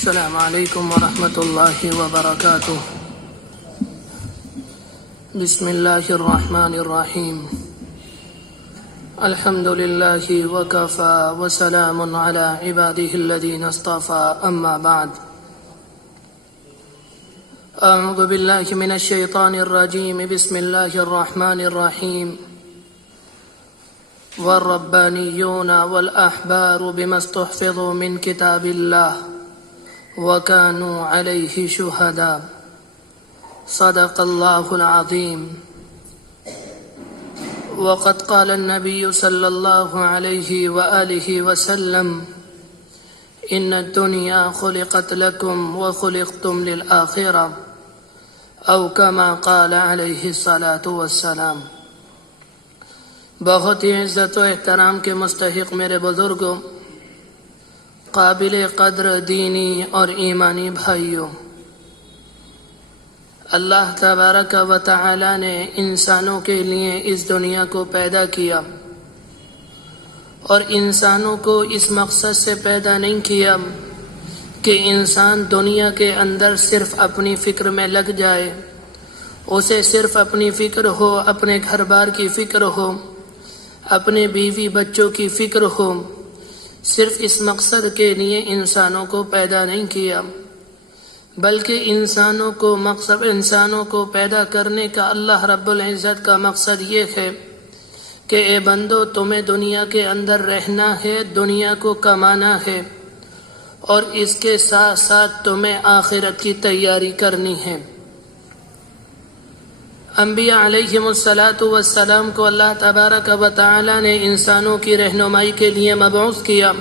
السلام علیکم ورحمۃ اللہ وبرکاتہ۔ بسم اللہ الرحمن الرحیم۔ الحمد للہ وکفی وسلام علی عبادہ الذین اصطفی، اما بعد۔ اعوذ باللہ من الشیطان الرجیم، بسم اللہ الرحمن الرحیم۔ والربانیون والاحبار بما استحفظوا من کتاب اللہ وكانوا عليه شهداء، صدق الله العظيم۔ وقد قال النبي صلى الله عليه وآله وسلم: إن الدنيا خلقت لكم وخلقتم للآخرة، أو كما قال عليه الصلاة والسلام۔ بہت ہی عزت و احترام کے مستحق میرے بزرگوں، قابل قدر دینی اور ایمانی بھائیوں، اللہ تبارک و تعالی نے انسانوں کے لیے اس دنیا کو پیدا کیا، اور انسانوں کو اس مقصد سے پیدا نہیں کیا کہ انسان دنیا کے اندر صرف اپنی فکر میں لگ جائے، اسے صرف اپنی فکر ہو، اپنے گھر بار کی فکر ہو، اپنے بیوی بچوں کی فکر ہو۔ صرف اس مقصد کے لیے انسانوں کو پیدا نہیں کیا، بلکہ انسانوں کو پیدا کرنے کا اللہ رب العزت کا مقصد یہ ہے کہ اے بندو، تمہیں دنیا کے اندر رہنا ہے، دنیا کو کمانا ہے، اور اس کے ساتھ ساتھ تمہیں آخرت کی تیاری کرنی ہے۔ انبیاء علیہم السلام کو اللہ تبارک و تعالی نے انسانوں کی رہنمائی کے لیے مبعوث کیا،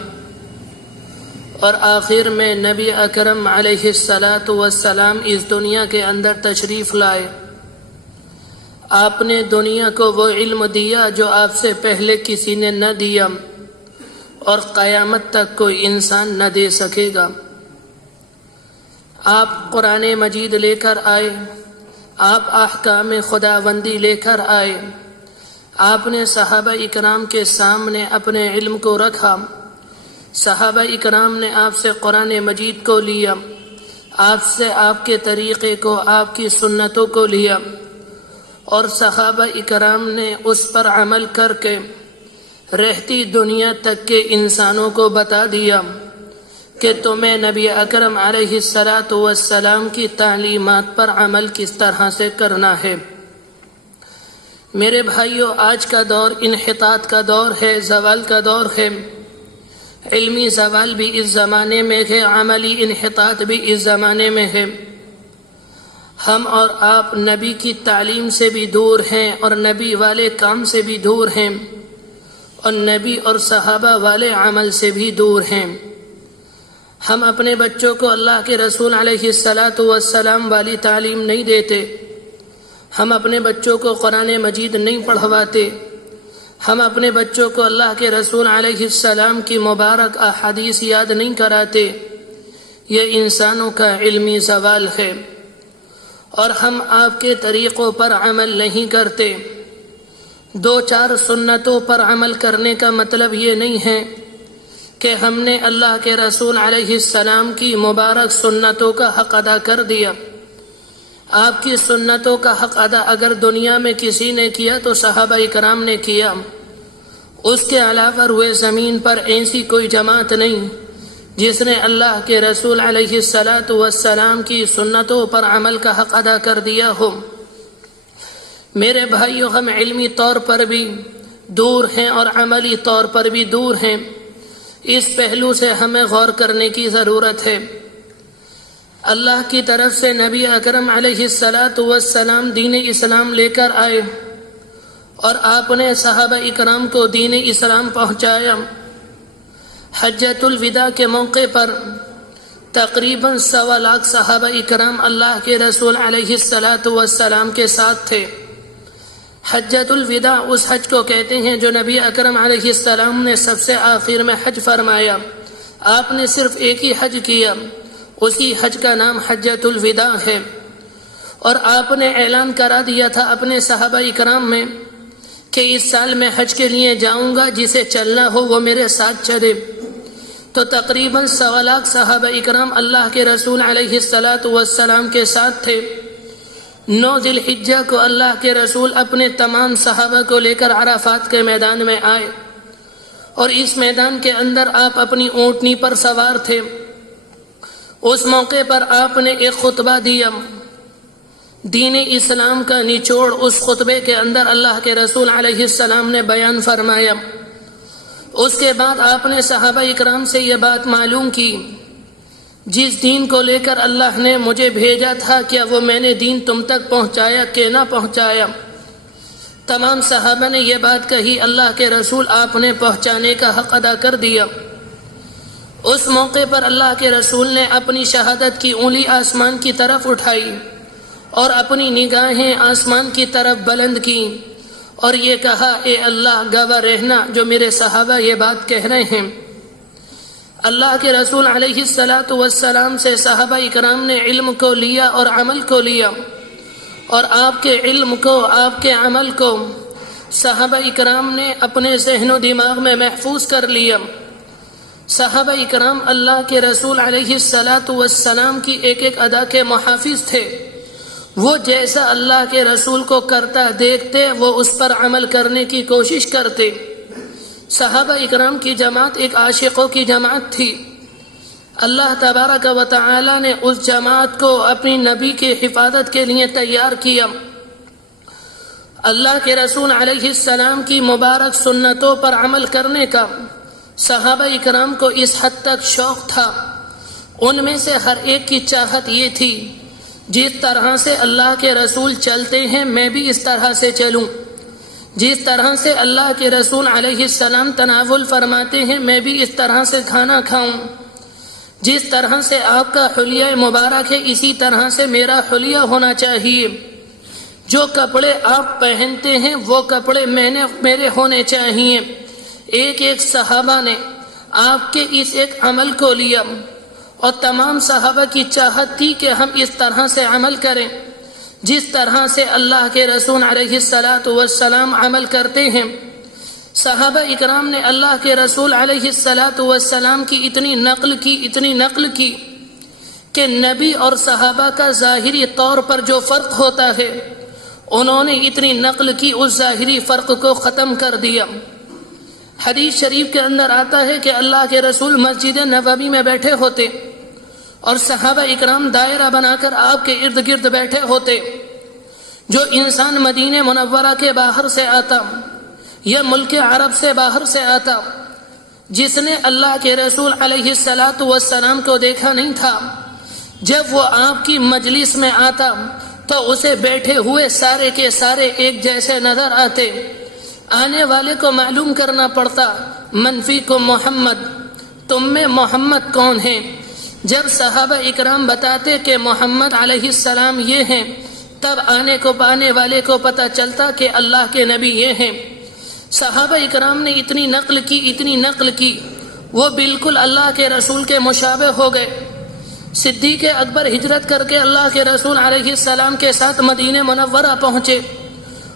اور آخر میں نبی اکرم علیہ السلام اس دنیا کے اندر تشریف لائے۔ آپ نے دنیا کو وہ علم دیا جو آپ سے پہلے کسی نے نہ دیا، اور قیامت تک کوئی انسان نہ دے سکے گا۔ آپ قرآن مجید لے کر آئے، آپ احکام خداوندی لے کر آئے، آپ نے صحابہ اکرام کے سامنے اپنے علم کو رکھا، صحابہ اکرام نے آپ سے قرآن مجید کو لیا، آپ سے آپ کے طریقے کو، آپ کی سنتوں کو لیا، اور صحابہ اکرام نے اس پر عمل کر کے رہتی دنیا تک کے انسانوں کو بتا دیا کہ تمہیں نبی اکرم علیہ السلام کی تعلیمات پر عمل کس طرح سے کرنا ہے۔ میرے بھائیوں، آج کا دور انحطاط کا دور ہے، زوال کا دور ہے۔ علمی زوال بھی اس زمانے میں ہے، عملی انحطاط بھی اس زمانے میں ہے۔ ہم اور آپ نبی کی تعلیم سے بھی دور ہیں، اور نبی والے کام سے بھی دور ہیں، اور نبی اور صحابہ والے عمل سے بھی دور ہیں۔ ہم اپنے بچوں کو اللہ کے رسول علیہ السلام والی تعلیم نہیں دیتے، ہم اپنے بچوں کو قرآن مجید نہیں پڑھواتے، ہم اپنے بچوں کو اللہ کے رسول علیہ السلام کی مبارک احادیث یاد نہیں کراتے۔ یہ انسانوں کا علمی زوال ہے، اور ہم آپ کے طریقوں پر عمل نہیں کرتے۔ دو چار سنتوں پر عمل کرنے کا مطلب یہ نہیں ہے کہ ہم نے اللہ کے رسول علیہ السلام کی مبارک سنتوں کا حق ادا کر دیا۔ آپ کی سنتوں کا حق ادا اگر دنیا میں کسی نے کیا تو صحابہ کرام نے کیا، اس کے علاوہ روئے زمین پر ایسی کوئی جماعت نہیں جس نے اللہ کے رسول علیہ السلام کی سنتوں پر عمل کا حق ادا کر دیا ہو۔ میرے بھائیوں، ہم علمی طور پر بھی دور ہیں اور عملی طور پر بھی دور ہیں۔ اس پہلو سے ہمیں غور کرنے کی ضرورت ہے۔ اللہ کی طرف سے نبی اکرم علیہ السلام دین اسلام لے کر آئے، اور آپ نے صحابہ اکرام کو دین اسلام پہنچایا۔ حجۃ الوداع کے موقع پر تقریباً 1.25 لاکھ صحابہ اکرام اللہ کے رسول علیہ السلام کے ساتھ تھے۔ حجۃ الوداع اس حج کو کہتے ہیں جو نبی اکرم علیہ السلام نے سب سے آخر میں حج فرمایا۔ آپ نے صرف ایک ہی حج کیا، اسی حج کا نام حجۃ الوداع ہے، اور آپ نے اعلان کرا دیا تھا اپنے صحابہ اکرام میں کہ اس سال میں حج کے لیے جاؤں گا، جسے چلنا ہو وہ میرے ساتھ چلے۔ تو تقریباً 1.25 لاکھ صحابہ اکرام اللہ کے رسول علیہ السلام کے ساتھ تھے۔ 9 ذی الحجہ کو اللہ کے رسول اپنے تمام صحابہ کو لے کر عرفات کے میدان میں آئے، اور اس میدان کے اندر آپ اپنی اونٹنی پر سوار تھے۔ اس موقع پر آپ نے ایک خطبہ دیا، دین اسلام کا نچوڑ اس خطبے کے اندر اللہ کے رسول علیہ السلام نے بیان فرمایا۔ اس کے بعد آپ نے صحابہ اکرام سے یہ بات معلوم کی، جس دین کو لے کر اللہ نے مجھے بھیجا تھا کیا وہ میں نے دین تم تک پہنچایا کہ نہ پہنچایا؟ تمام صحابہ نے یہ بات کہی، اللہ کے رسول آپ نے پہنچانے کا حق ادا کر دیا۔ اس موقع پر اللہ کے رسول نے اپنی شہادت کی انگلی آسمان کی طرف اٹھائی اور اپنی نگاہیں آسمان کی طرف بلند کی اور یہ کہا، اے اللہ گواہ رہنا جو میرے صحابہ یہ بات کہہ رہے ہیں۔ اللہ کے رسول علیہ السلام سے صحابہ اکرام نے علم کو لیا اور عمل کو لیا، اور آپ کے علم کو، آپ کے عمل کو صحابہ اکرام نے اپنے ذہن و دماغ میں محفوظ کر لیا۔ صحابہ اکرام اللہ کے رسول علیہ السلام کی ایک ایک ادا کے محافظ تھے۔ وہ جیسا اللہ کے رسول کو کرتا دیکھتے وہ اس پر عمل کرنے کی کوشش کرتے۔ صحابہ اکرام کی جماعت ایک عاشقوں کی جماعت تھی۔ اللہ تبارک و تعالی نے اس جماعت کو اپنی نبی کی حفاظت کے لیے تیار کیا۔ اللہ کے رسول علیہ السلام کی مبارک سنتوں پر عمل کرنے کا صحابہ اکرام کو اس حد تک شوق تھا، ان میں سے ہر ایک کی چاہت یہ تھی، جس طرح سے اللہ کے رسول چلتے ہیں میں بھی اس طرح سے چلوں، جس طرح سے اللہ کے رسول علیہ السلام تناول فرماتے ہیں میں بھی اس طرح سے کھانا کھاؤں، جس طرح سے آپ کا حلیہ مبارک ہے اسی طرح سے میرا حلیہ ہونا چاہیے، جو کپڑے آپ پہنتے ہیں وہ کپڑے میرے ہونے چاہیے۔ ایک ایک صحابہ نے آپ کے اس ایک عمل کو لیا، اور تمام صحابہ کی چاہت تھی کہ ہم اس طرح سے عمل کریں جس طرح سے اللہ کے رسول علیہ السلام عمل کرتے ہیں۔ صحابہ اکرام نے اللہ کے رسول علیہ السلام کی اتنی نقل کی کہ نبی اور صحابہ کا ظاہری طور پر جو فرق ہوتا ہے انہوں نے اتنی نقل کی اس ظاہری فرق کو ختم کر دیا۔ حدیث شریف کے اندر آتا ہے کہ اللہ کے رسول مسجد نبوی میں بیٹھے ہوتے اور صحابہ اکرام دائرہ بنا کر آپ کے ارد گرد بیٹھے ہوتے۔ جو انسان مدینہ منورہ کے باہر سے آتا یا ملک عرب سے باہر سے آتا، جس نے اللہ کے رسول علیہ السلام کو دیکھا نہیں تھا، جب وہ آپ کی مجلس میں آتا تو اسے بیٹھے ہوئے سارے کے سارے ایک جیسے نظر آتے۔ آنے والے کو معلوم کرنا پڑتا، من فیکم محمد، تم میں محمد کون ہیں؟ جب صحابہ اکرام بتاتے کہ محمد علیہ السلام یہ ہیں، تب آنے والے کو پتہ چلتا کہ اللہ کے نبی یہ ہیں۔ صحابہ اکرام نے اتنی نقل کی وہ بالکل اللہ کے رسول کے مشابہ ہو گئے۔ صدیق اکبر ہجرت کر کے اللہ کے رسول علیہ السلام کے ساتھ مدینہ منورہ پہنچے،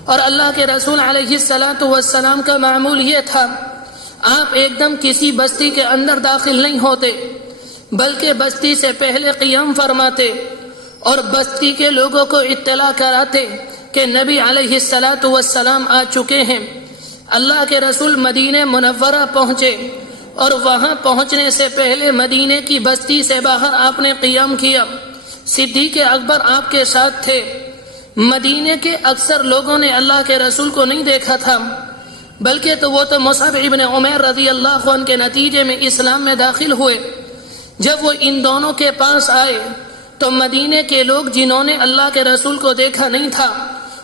اور اللہ کے رسول علیہ السلام کا معمول یہ تھا، آپ ایک دم کسی بستی کے اندر داخل نہیں ہوتے، بلکہ بستی سے پہلے قیام فرماتے اور بستی کے لوگوں کو اطلاع کراتے کہ نبی علیہ السلام آ چکے ہیں۔ اللہ کے رسول مدینہ منورہ پہنچے، اور وہاں پہنچنے سے پہلے مدینے کی بستی سے باہر آپ نے قیام کیا۔ صدیق اکبر آپ کے ساتھ تھے۔ مدینے کے اکثر لوگوں نے اللہ کے رسول کو نہیں دیکھا تھا، بلکہ تو وہ تو مصعب ابن عمیر رضی اللہ عنہ کے نتیجے میں اسلام میں داخل ہوئے۔ جب وہ ان دونوں کے پاس آئے تو مدینے کے لوگ جنہوں نے اللہ کے رسول کو دیکھا نہیں تھا،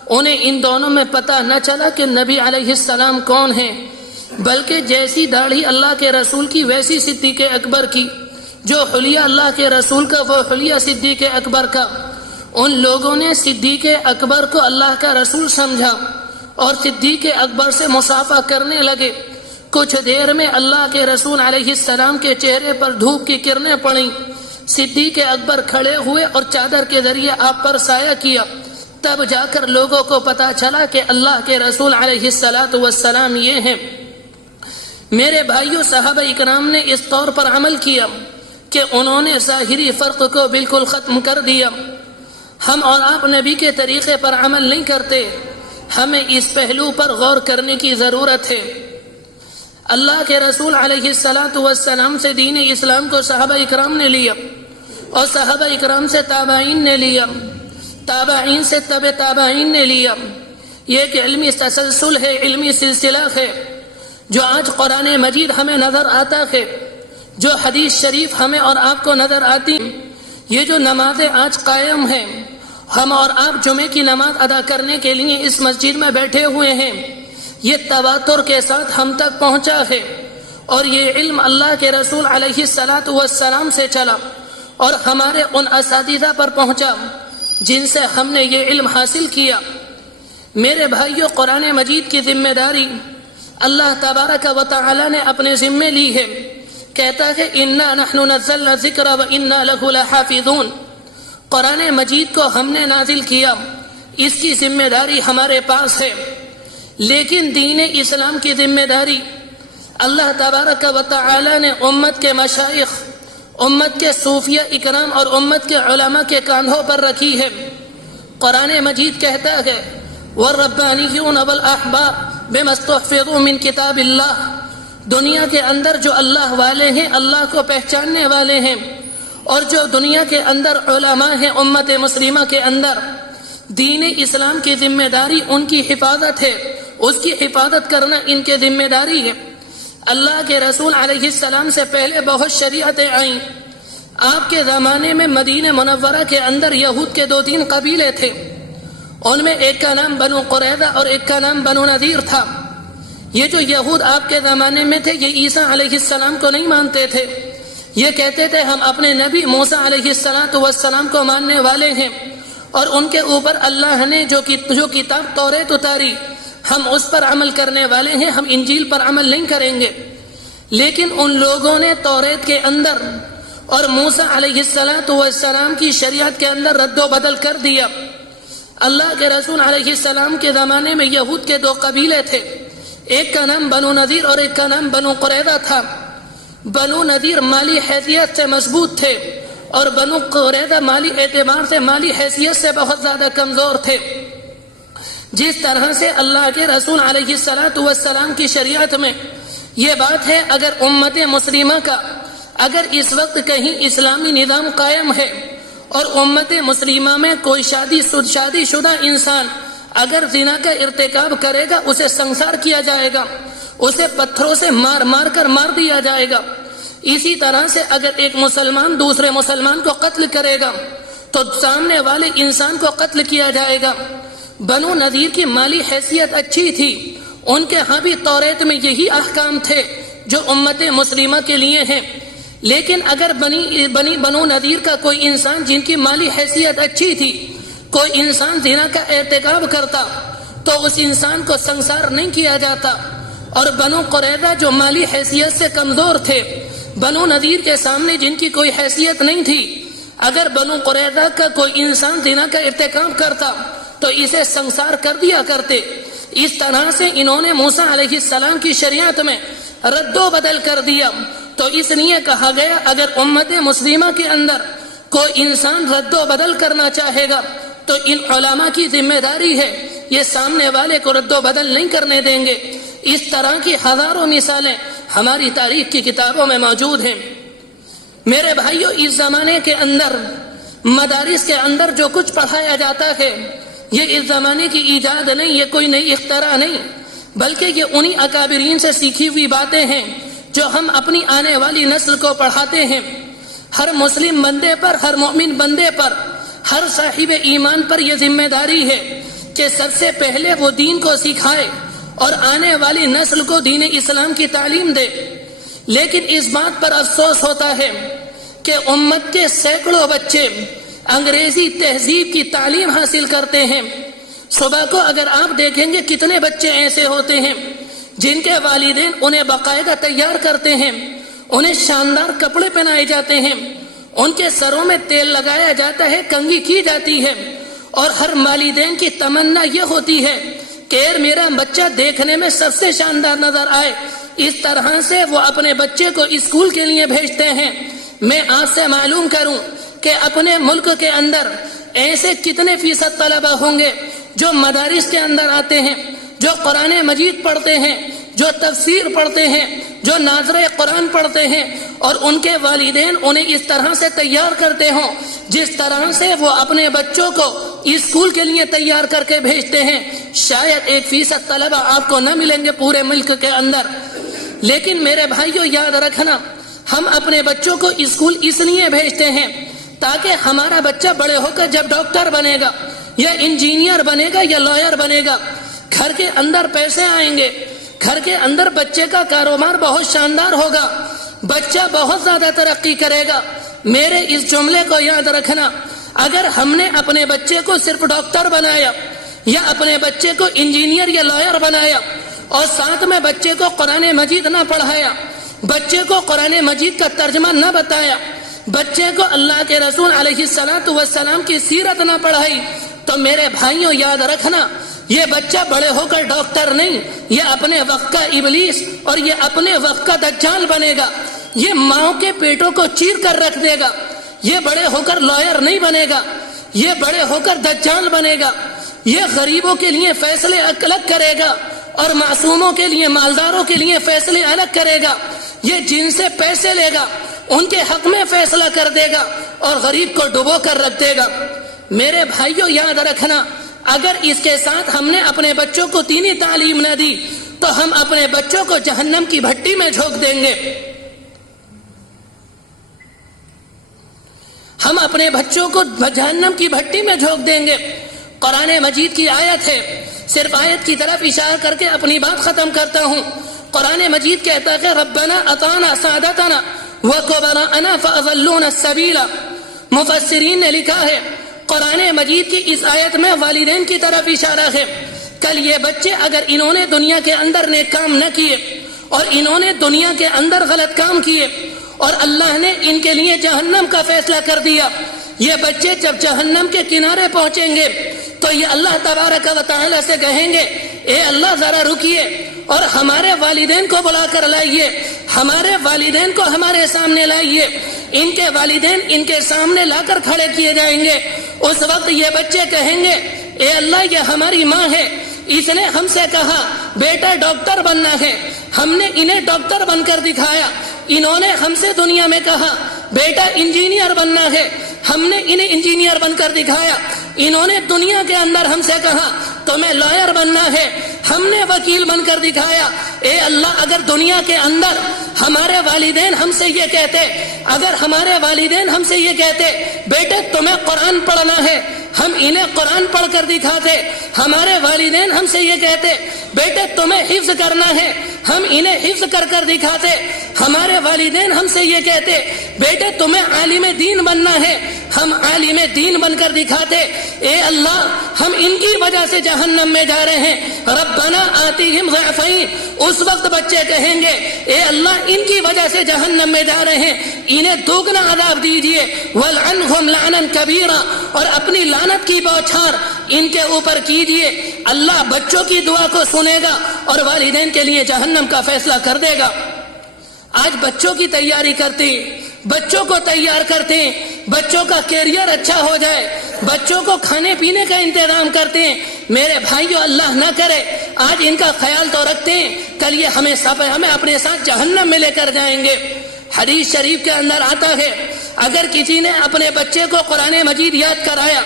انہیں ان دونوں میں پتہ نہ چلا کہ نبی علیہ السلام کون ہیں، بلکہ جیسی داڑھی اللہ کے رسول کی ویسی صدیق اکبر کی، جو حلیہ اللہ کے رسول کا وہ حلیہ صدیق اکبر کا۔ ان لوگوں نے صدیق اکبر کو اللہ کا رسول سمجھا اور صدیق اکبر سے مصافحہ کرنے لگے۔ کچھ دیر میں اللہ کے رسول علیہ السلام کے چہرے پر دھوپ کی کرنیں پڑیں۔ صدیق اکبر کھڑے ہوئے اور چادر کے ذریعے آپ پر سایہ کیا، تب جا کر لوگوں کو پتا چلا کہ اللہ کے رسول علیہ السلام یہ ہیں۔ میرے بھائیوں، صحابہ اکرام نے اس طور پر عمل کیا کہ انہوں نے ظاہری فرق کو بالکل ختم کر دیا۔ ہم اور آپ نبی کے طریقے پر عمل نہیں کرتے، ہمیں اس پہلو پر غور کرنے کی ضرورت ہے۔ اللہ کے رسول علیہ السلام سے دین اسلام کو صحابہ اکرام نے لیا، اور صحابہ اکرام سے تابعین نے لیا، تابعین سے تبع تابعین نے لیا۔ یہ ایک علمی تسلسل ہے، علمی سلسلہ ہے، جو آج قرآن مجید ہمیں نظر آتا ہے، جو حدیث شریف ہمیں اور آپ کو نظر آتی، یہ جو نمازیں آج قائم ہیں، ہم اور آپ جمعے کی نماز ادا کرنے کے لیے اس مسجد میں بیٹھے ہوئے ہیں، یہ تواتر کے ساتھ ہم تک پہنچا ہے، اور یہ علم اللہ کے رسول علیہ السلام سے چلا اور ہمارے ان اساتذہ پر پہنچا جن سے ہم نے یہ علم حاصل کیا۔ میرے بھائیوں، قرآن مجید کی ذمہ داری اللہ تبارک و تعالی نے اپنے ذمے لی ہے۔ کہتا ہے اِنَّا نَحْنُ نَزَّلْنَا الذِّكْرَ وَإِنَّا لَهُ لَحَافِظُونَ، قرآن مجید کو ہم نے نازل کیا، اس کی ذمہ داری ہمارے پاس ہے۔ لیکن دین اسلام کی ذمہ داری اللہ تبارک و تعالی نے امت کے مشائخ، امت کے صوفیہ اکرام اور امت کے علماء کے کاندھوں پر رکھی ہے۔ قرآن مجید کہتا ہے وَالرَّبَّانِيُّونَ وَالْأَحْبَارُ بِمَا اسْتُحْفِظُوا مِنْ كِتَابِ اللَّهِ، دنیا کے اندر جو اللہ والے ہیں، اللہ کو پہچاننے والے ہیں، اور جو دنیا کے اندر علماء ہیں امت مسلمہ کے اندر، دین اسلام کی ذمہ داری ان کی حفاظت ہے، اس کی حفاظت کرنا ان کے ذمہ داری ہے۔ اللہ کے رسول علیہ السلام سے پہلے بہت شریعتیں آئیں۔ آپ کے زمانے میں مدینہ منورہ کے اندر یہود کے 2-3 قبیلے تھے، ان میں ایک کا نام بنو قریظہ اور ایک کا نام بنو نذیر تھا۔ یہ جو یہود آپ کے زمانے میں تھے، یہ عیسیٰ علیہ السلام کو نہیں مانتے تھے، یہ کہتے تھے ہم اپنے نبی موسیٰ علیہ السلام کو ماننے والے ہیں، اور ان کے اوپر اللہ نے جو کتاب توریت اتاری، ہم اس پر عمل کرنے والے ہیں، ہم انجیل پر عمل نہیں کریں گے۔ لیکن ان لوگوں نے توریت کے اندر اور موسیٰ علیہ السلام کی شریعت کے اندر رد و بدل کر دیا۔ اللہ کے رسول علیہ السلام کے زمانے میں یہود کے 2 قبیلے تھے، ایک کا نام بنو نذیر اور ایک کا نام بنو قریظہ تھا۔ بنو نذیر مالی حیثیت سے مضبوط تھے، اور بنو قریظہ مالی اعتبار سے، مالی حیثیت سے بہت زیادہ کمزور تھے۔ جس طرح سے اللہ کے رسول علیہ السلام کی شریعت میں یہ بات ہے، اگر امت مسلمہ کا اگر اس وقت کہیں اسلامی نظام قائم ہے اور امت مسلمہ میں کوئی شادی شدہ انسان اگر زنا کا ارتکاب کرے گا، اسے سنسار کیا جائے گا، اسے پتھروں سے مار کر مار دیا جائے گا۔ اسی طرح سے اگر ایک مسلمان دوسرے مسلمان کو قتل کرے گا تو سامنے والے انسان کو قتل کیا جائے گا۔ بنو نذیر کی مالی حیثیت اچھی تھی، ان کے ہاں بھی توریت میں یہی احکام تھے جو امت مسلمہ کے لیے ہیں۔ لیکن اگر بنو نذیر کا کوئی انسان جن کی مالی حیثیت اچھی تھی، کوئی انسان زنا کا ارتکاب کرتا تو اس انسان کو سنسار نہیں کیا جاتا، اور بنو قریظہ جو مالی حیثیت سے کمزور تھے، بنو نذیر کے سامنے جن کی کوئی حیثیت نہیں تھی، اگر بنو قریظہ کا کوئی انسان زنا کا ارتکاب کرتا تو اسے سنسار کر دیا کرتے۔ اس طرح سے انہوں نے موسیٰ علیہ السلام کی شریعت میں رد و بدل کر دیا۔ تو اس لیے کہا گیا اگر امت مسلمہ کے اندر کوئی انسان رد و بدل کرنا چاہے گا تو ان علماء کی ذمہ داری ہے، یہ سامنے والے کو رد و بدل نہیں کرنے دیں گے۔ اس طرح کی ہزاروں مثالیں ہماری تاریخ کی کتابوں میں موجود ہیں۔ میرے بھائیوں، اس زمانے کے اندر مدارس کے اندر جو کچھ پڑھایا جاتا ہے، یہ اس زمانے کی ایجاد نہیں، یہ کوئی نئی اختراع نہیں، بلکہ یہ انہی اکابرین سے سیکھی ہوئی باتیں ہیں جو ہم اپنی آنے والی نسل کو پڑھاتے ہیں۔ ہر مسلم بندے پر، ہر مومن بندے پر، ہر صاحب ایمان پر یہ ذمہ داری ہے کہ سب سے پہلے وہ دین کو سکھائے اور آنے والی نسل کو دین اسلام کی تعلیم دے۔ لیکن اس بات پر افسوس ہوتا ہے کہ امت کے سینکڑوں بچے انگریزی تہذیب کی تعلیم حاصل کرتے ہیں۔ صبح کو اگر آپ دیکھیں گے کتنے بچے ایسے ہوتے ہیں جن کے والدین انہیں باقاعدہ تیار کرتے ہیں، انہیں شاندار کپڑے پہنائے جاتے ہیں، ان کے سروں میں تیل لگایا جاتا ہے، کنگھی کی جاتی ہے، اور ہر والدین کی تمنا یہ ہوتی ہے کہ میرا بچہ دیکھنے میں سب سے شاندار نظر آئے، اس طرح سے وہ اپنے بچے کو اسکول کے لیے بھیجتے ہیں۔ میں آپ سے معلوم کروں کہ اپنے ملک کے اندر ایسے کتنے فیصد طلبہ ہوں گے جو مدارس کے اندر آتے ہیں، جو قرآن مجید پڑھتے ہیں، جو تفسیر پڑھتے ہیں، جو ناظر قرآن پڑھتے ہیں، اور ان کے والدین انہیں اس طرح سے تیار کرتے ہوں جس طرح سے وہ اپنے بچوں کو اسکول کے لیے تیار کر کے بھیجتے ہیں۔ شاید 1% طلبہ آپ کو نہ ملیں گے پورے ملک کے اندر۔ لیکن میرے بھائیوں یاد رکھنا، ہم اپنے بچوں کو اسکول اس لیے بھیجتے ہیں تاکہ ہمارا بچہ بڑے ہو کر جب ڈاکٹر بنے گا یا انجینئر بنے گا یا لائر بنے گا، گھر کے اندر پیسے آئیں گے، گھر کے اندر بچے کا کاروبار بہت شاندار ہوگا، بچہ بہت زیادہ ترقی کرے گا۔ میرے اس جملے کو یاد رکھنا، اگر ہم نے اپنے بچے کو صرف ڈاکٹر بنایا یا اپنے بچے کو انجینئر یا لائر بنایا اور ساتھ میں بچے کو قرآن مجید نہ پڑھایا، بچے کو قرآن مجید کا ترجمہ نہ بتایا، بچے کو اللہ کے رسول علیہ السلام کی سیرت نہ پڑھائی، تو میرے بھائیوں یاد رکھنا، یہ بچہ بڑے ہو کر ڈاکٹر نہیں، یہ اپنے وقت کا ابلیس اور یہ اپنے وقت کا دجال بنے گا، یہ ماؤں کے پیٹوں کو چیر کر رکھ دے گا، یہ بڑے ہو کر لائر نہیں بنے گا، یہ بڑے ہو کر دجال بنے گا، یہ غریبوں کے لیے فیصلے الگ کرے گا اور معصوموں کے لیے، مالداروں کے لیے فیصلے الگ کرے گا، یہ جن سے پیسے لے گا ان کے حق میں فیصلہ کر دے گا اور غریب کو ڈبو کر رکھ دے گا۔ میرے بھائیوں یاد رکھنا، اگر اس کے ساتھ ہم نے اپنے بچوں کو دینی تعلیم نہ دی تو ہم اپنے بچوں کو جہنم کی بھٹی میں جھونک دیں گے۔ ہم اپنے بچوں کو جہنم کی بھٹی میں جھونک دیں گے۔ قرآن مجید کی آیت ہے، صرف آیت کی طرف اشارہ کر کے اپنی بات ختم کرتا ہوں۔ قرآن مجید کہتا ہے ربنا اطعنا سادتنا وکبراءنا فاضلونا السبیل۔ مفسرین نے لکھا ہے قرآن مجید کی اس آیت میں والدین کی طرف اشارہ ہے۔ کل یہ بچے اگر انہوں نے دنیا کے اندر نیک کام نہ کیے اور انہوں نے دنیا کے اندر غلط کام کیے اور اللہ نے ان کے لیے جہنم کا فیصلہ کر دیا، یہ بچے جب جہنم کے کنارے پہنچیں گے تو یہ اللہ تبارک و تعالی سے کہیں گے اے اللہ ذرا رکیے اور ہمارے والدین کو بلا کر لائیے، ہمارے والدین کو ہمارے سامنے لائیے۔ ان کے والدین ان کے سامنے لا کر کھڑے کیے جائیں گے۔ اس وقت یہ بچے کہیں گے اے اللہ یہ ہماری ماں ہے، اس نے ہم سے کہا بیٹا ڈاکٹر بننا ہے، ہم نے انہیں ڈاکٹر بن کر دکھایا، انہوں نے ہم سے دنیا میں کہا بیٹا انجینئر بننا ہے، ہم نے انہیں انجینئر بن کر دکھایا، انہوں نے دنیا کے اندر ہم سے کہا تمہیں لائر بننا ہے، ہم نے وکیل بن کر دکھایا۔ اے اللہ اگر دنیا کے اندر ہمارے والدین ہم سے یہ کہتے، اگر ہمارے والدین ہم سے یہ کہتے بیٹے تمہیں قرآن پڑھنا ہے، ہم انہیں قرآن پڑھ کر دکھاتے، ہمارے والدین ہم سے یہ کہتے بیٹے تمہیں حفظ کرنا ہے، ہم انہیں حفظ کر کر دکھاتے، ہمارے والدین ہم سے یہ کہتے بیٹے تمہیں عالم دین بننا ہے، ہم عالم دین بن کر دکھاتے۔ اے اللہ ہم ان کی وجہ سے جہنم میں جا رہے ہیں، ربنا آتیہم ضعفین۔ اس وقت بچے کہیں گے اے اللہ ان کی وجہ سے جہنم میں جا رہے ہیں، انہیں دوگنا عذاب دیجئے، والعنہم لعنا کبیرا، اور اپنی لعنت کی بوچھار ان کے اوپر کیجئے۔ اللہ بچوں کی دعا کو سنے گا اور والدین کے لیے جہنم کا فیصلہ کر دے گا۔ آج بچوں کی تیاری کرتے ہیں، بچوں کو تیار کرتے ہیں، بچوں کا کیریئر اچھا ہو جائے، بچوں کو کھانے پینے کا انتظام کرتے ہیں۔ میرے بھائیو اللہ نہ کرے آج ان کا خیال تو رکھتے ہیں، کل یہ ہمیں اپنے ساتھ جہنم میں لے کر جائیں گے۔ حدیث شریف کے اندر آتا ہے اگر کسی نے اپنے بچے کو قرآن مجید یاد کرایا،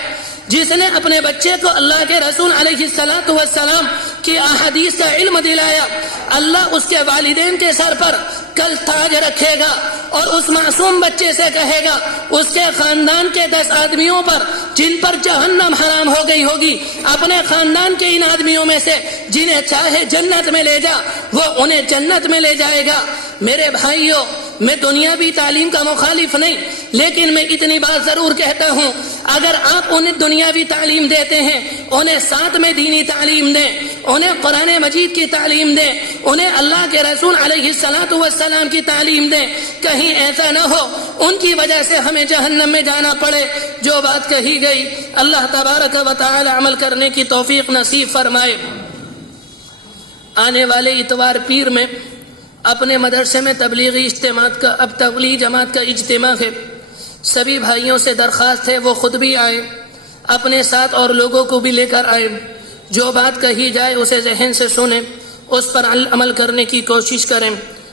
جس نے اپنے بچے کو اللہ کے رسول علیہ السلام کی احادیث کا علم دلایا، اللہ اس کے والدین کے سر پر کل تاج رکھے گا اور اس معصوم بچے سے کہے گا اس کے خاندان کے 10 آدمیوں پر جن پر جہنم حرام ہو گئی ہوگی، اپنے خاندان کے ان آدمیوں میں سے جنہیں چاہے جنت میں لے جا، وہ انہیں جنت میں لے جائے گا۔ میرے بھائیوں میں دنیاوی تعلیم کا مخالف نہیں، لیکن میں اتنی بات ضرور کہتا ہوں اگر آپ انہیں دنیاوی تعلیم دیتے ہیں انہیں ساتھ میں دینی تعلیم دیں، انہیں قرآن مجید کی تعلیم دیں، انہیں اللہ کے رسول علیہ السلام کی تعلیم دیں، کہیں ایسا نہ ہو ان کی وجہ سے ہمیں جہنم میں جانا پڑے۔ جو بات کہی گئی اللہ تبارک و تعالی عمل کرنے کی توفیق نصیب فرمائے۔ آنے والے اتوار پیر میں اپنے مدرسے میں تبلیغی جماعت کا اجتماع ہے. سبھی بھائیوں سے درخواست ہے وہ خود بھی آئے، اپنے ساتھ اور لوگوں کو بھی لے کر آئے. جو بات کہی جائے اسے ذہن سے سنیں، اس پر عمل کرنے کی کوشش کریں.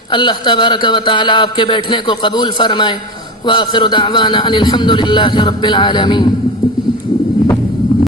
اللہ تبارک و تعالی آپ کے بیٹھنے کو قبول فرمائے. وآخر دعوانا ان الحمد للہ رب العالمین.